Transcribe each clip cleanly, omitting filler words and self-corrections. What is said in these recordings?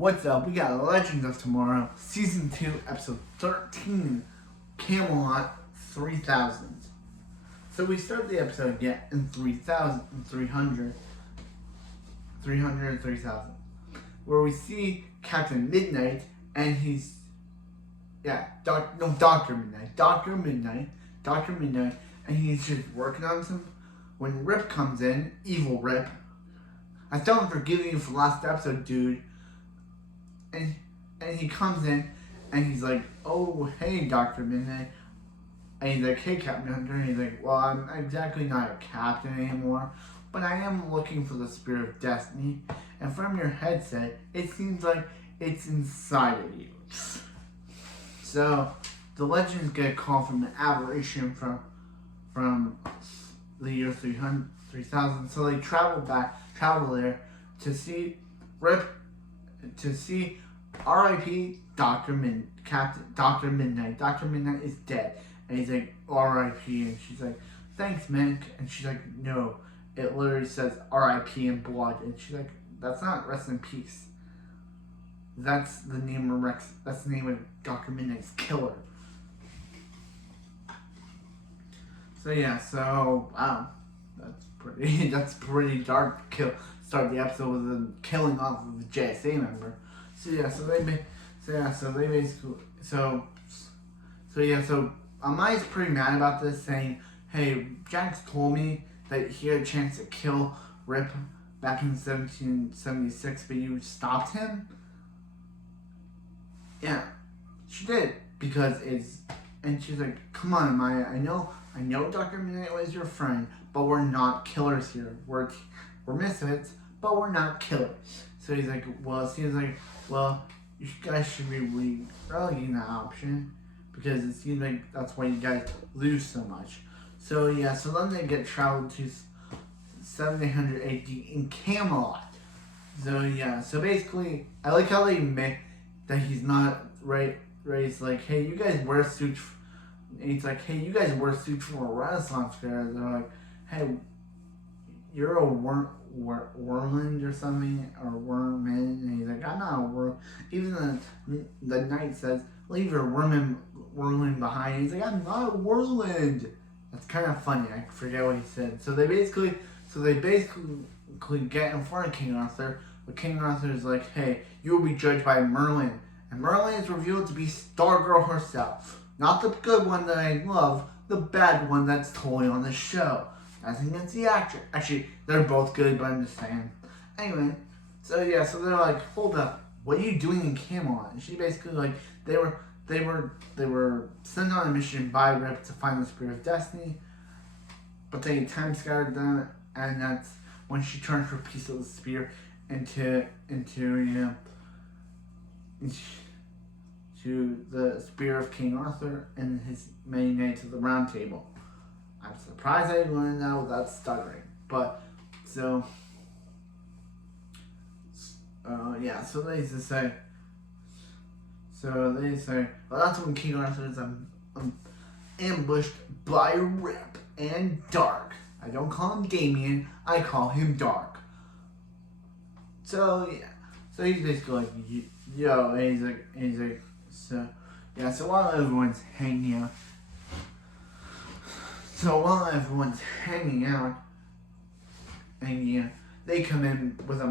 What's up? We got Legends of Tomorrow, Season 2, Episode 13, Camelot 3000. So we start the episode in 3,000, 300, where we see Captain Midnight, and he's, Dr. Midnight, and he's just working on some. When Rip comes in, evil Rip, I still haven't forgiven you for last episode, dude. And he comes in, and he's like, oh, hey, Dr. Midnight. And he's like, hey, Captain Hunter. And he's like, well, I'm exactly not a captain anymore, but I am looking for the Spirit of Destiny. And from your headset, it seems like it's inside of you. So, the Legends get a call from an aberration from the year 3000. So they travel there to see R.I.P. Dr. Midnight. Dr. Midnight is dead. And he's like, R.I.P. And she's like, thanks, man. And she's like, no. It literally says R.I.P. in blood. And she's like, that's not rest in peace. That's the name of Dr. Midnight's killer. So wow. That's pretty dark to start the episode with a killing off of a JSA member. So Amaya's pretty mad about this, saying, hey, Jax told me that he had a chance to kill Rip back in 1776, but you stopped him? Yeah, she did, and she's like, come on, Amaya, I know Dr. Midnight was your friend, but we're not killers here. We're misfits, but we're not killers. So he's like, you guys should be relegating that option, because it seems like that's why you guys lose so much. So then they get traveled to 700 AD in Camelot. So basically, I like how they admit that he's not right. He's like, hey, you guys wear suits. And he's like, hey, you guys wear suits for a Renaissance fair. They're like, hey, you're a Wormland or something, or Wormman. And he's like, I'm not a worm. Even the knight says, leave your Wormland behind. He's like, I'm not a Wormland. That's kind of funny. I forget what he said. So they basically get in front of King Arthur. But King Arthur is like, hey, you will be judged by Merlin. And Merlin is revealed to be Stargirl herself. Not the good one that I love, the bad one that's totally on the show. Nothing against the actor. Actually, they're both good, but I'm just saying. Anyway, so they're like, hold up, what are you doing in Camelot? And she basically like, they were sent on a mission by Rip to find the Spirit of Destiny, but they time scattered them, and that's when she turned her piece of the spear into the spear of King Arthur and his many knights of the Round Table. I'm surprised I learned that without stuttering. But so they say. Well, that's when King Arthur is ambushed by Rip and Dark. I don't call him Damien, I call him Dark. So he's basically like, yo, and he's like, so while everyone's hanging out, and they come in with a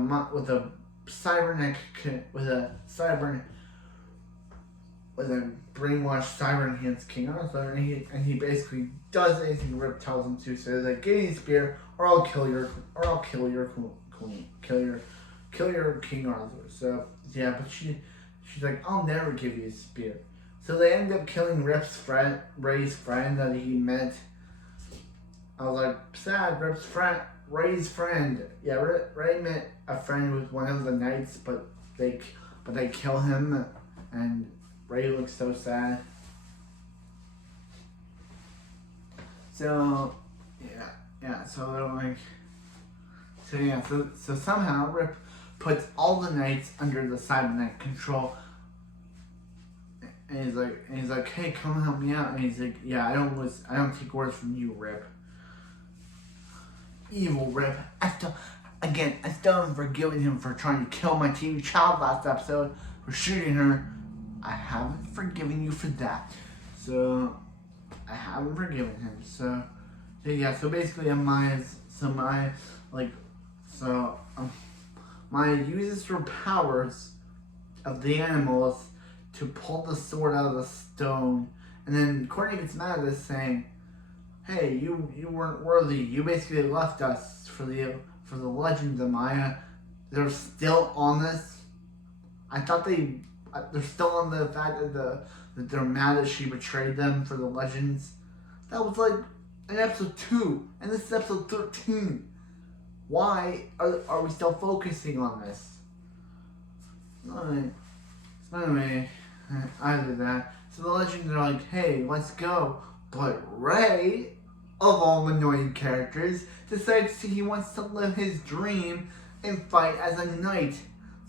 brainwashed cyber against King Arthur, and he basically does anything Rip tells him to. So he's like, give me the spear, or I'll kill your queen, kill your King Arthur. So but she's like, I'll never give you a spear. So they end up killing Ray's friend that he met. I was like, sad, Ray's friend. Yeah, Ray met a friend with one of the knights, but they kill him, and Ray looks so sad. So they're like, so somehow Rip puts all the knights under the Cybernet control. And he's like, hey, come help me out. And he's like, yeah, I don't take orders from you, Rip. Evil Rip. Again, I still haven't forgiven him for trying to kill my teenage child last episode, for shooting her. I haven't forgiven you for that. So, I haven't forgiven him. So yeah, so basically Maya uses her powers of the animals to pull the sword out of the stone. And then Courtney gets mad at this, saying, hey, you weren't worthy. You basically left us for the legends of Maya. They're still on this. I thought they're still on the fact that they're mad that she betrayed them for the legends. That was like in episode 2, and this is episode 13. Why are we still focusing on this? Alright. So anyway, either that. So the legends are like, hey, let's go. But Ray, of all annoying characters, decides he wants to live his dream and fight as a knight.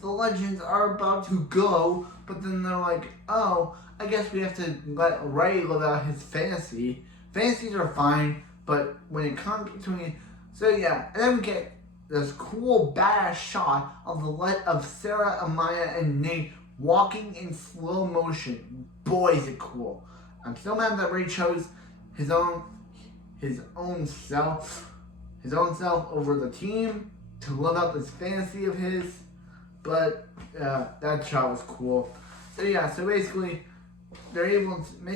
The legends are about to go, but then they're like, oh, I guess we have to let Ray live out his fantasy. Fantasies are fine, but when it comes between... So yeah, and then we get this cool badass shot of Sarah, Amaya, and Nate walking in slow motion. Boy, is it cool. I'm so mad that Ray chose his own self over the team to live out this fantasy of his. But that shot was cool. So yeah, so basically they're able to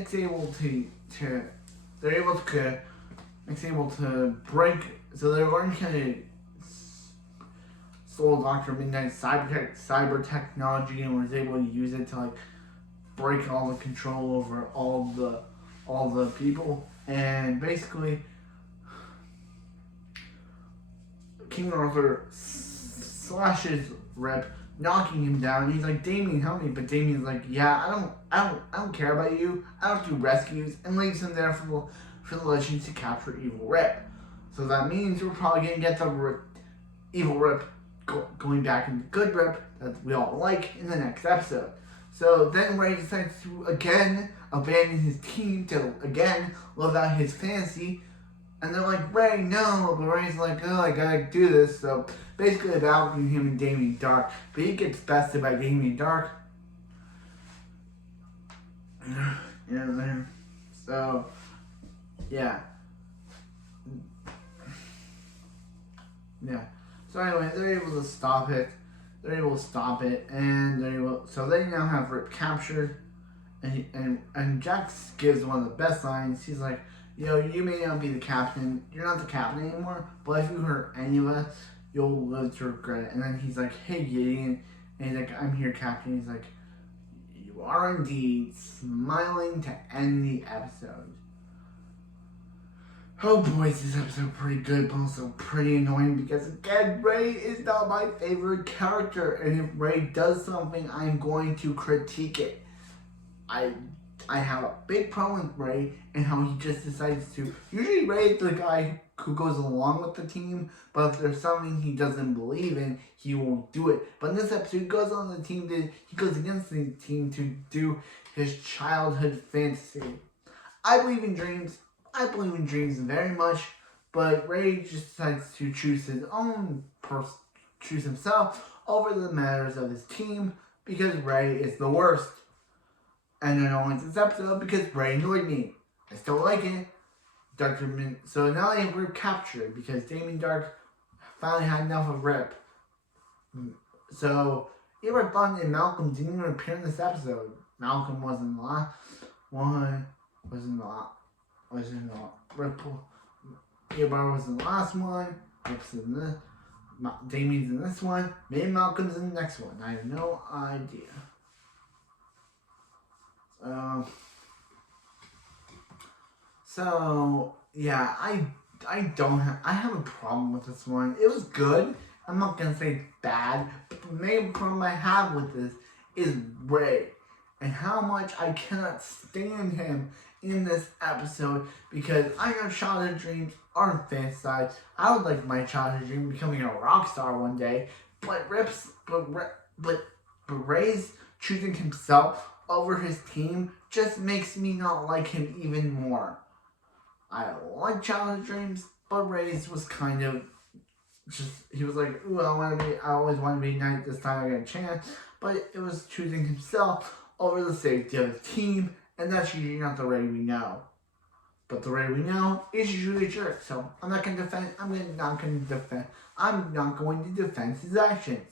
break. So they learned kind of stole Dr. Midnight's cyber technology and was able to use it to like break all the control over all the people. And basically King Arthur slashes Rip, knocking him down. He's like, Damien, help me. But Damien's like, yeah, I don't care about you. I don't do rescues, and leaves him there for the legends to capture Evil Rip. So that means we're probably gonna get the Evil Rip going back into Good Rip that we all like in the next episode. So then Ray decides to again abandon his team to again live out his fantasy. And they're like, Ray, no. But Ray's like, oh, I gotta do this. So basically a battle between him and Damien Dark. But he gets bested by Damien Dark. So, yeah. Yeah. So anyway, they're able to stop it. And so they now have Rip captured. And Jax gives one of the best lines. He's like, yo, you may not be the captain. You're not the captain anymore. But if you hurt any of us, you'll live to regret it. And then he's like, hey, Gideon. And he's like, I'm here, captain. He's like, you are indeed, smiling to end the episode. Oh boy, is this episode pretty good, but also pretty annoying because, again, Ray is not my favorite character. And if Ray does something, I'm going to critique it. I have a big problem with Ray and how he just decides to... Usually Ray is the guy who goes along with the team, but if there's something he doesn't believe in, he won't do it. But in this episode, he goes on the team, he goes against the team to do his childhood fantasy. I believe in dreams very much, but Ray just decides to choose himself over the matters of his team because Ray is the worst. And I don't like this episode because Ray annoyed me. I still like it. So now they were captured because Damien Dark finally had enough of Rip. So Eobard Thawne and Malcolm didn't even appear in this episode. Malcolm was in the last one. Eobard was in the last one. Rip's in this. Damien's in this one. Maybe Malcolm's in the next one. I have no idea. So yeah, I have a problem with this one. It was good. I'm not gonna say it's bad, but the main problem I have with this is Ray and how much I cannot stand him in this episode because I know childhood dreams aren't fantasized. I would like my childhood dream becoming a rock star one day, but Ray's choosing himself over his team just makes me not like him even more. I like childhood dreams, but Ray's was kind of he was like, ooh, I always want to be knight. This time I get a chance. But it was choosing himself over the safety of the team, and that's usually not the Ray we know. But the Ray we know is usually a jerk, so I'm not going to defend. I'm not going to defend his actions.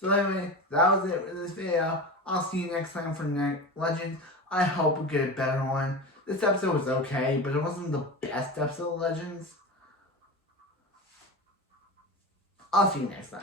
So anyway, that was it for this video. I'll see you next time for Legends. I hope we get a better one. This episode was okay, but it wasn't the best episode of Legends. I'll see you next time.